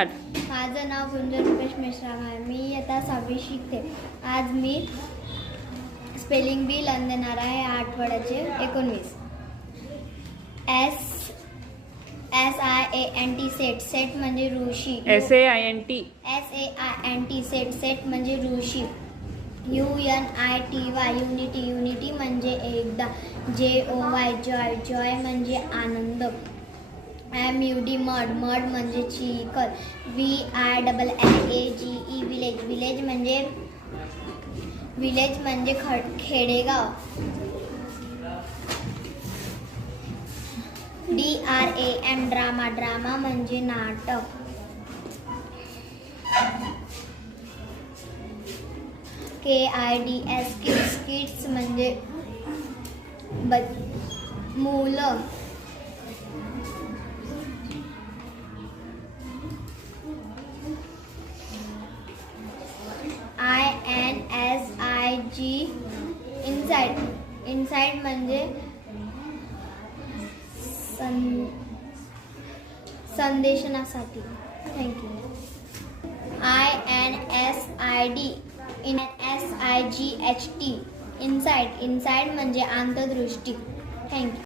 माझं नाव गुंजन रुपेश मेश्राम आहे. मी आता 6वी शिकते. आज मी स्पेलिंग बी लावून देणार आहे. आठवड्याचे 19. SAINT set. सेट म्हणजे ऋषी. SAINT set. सेट म्हणजे ऋषी. UNITY unity. युनिटी म्हणजे एकदा. JOY Joy. जॉय म्हणजे आनंद. MUD mud. मड म्हणजे चिखल. VILLAGE village. विलेज म्हणजे खेडेगाव. DRAM drama. ड्रामा म्हणजे नाटक. KIDS kids. किड्स म्हणजे मुलं. INSIG inside. इनसाइड म्हणजे संदेशनासाठी. Thank you. INSID SIGHT inside. Inside म्हणजे अंतर्दृष्टी. थँक्यू.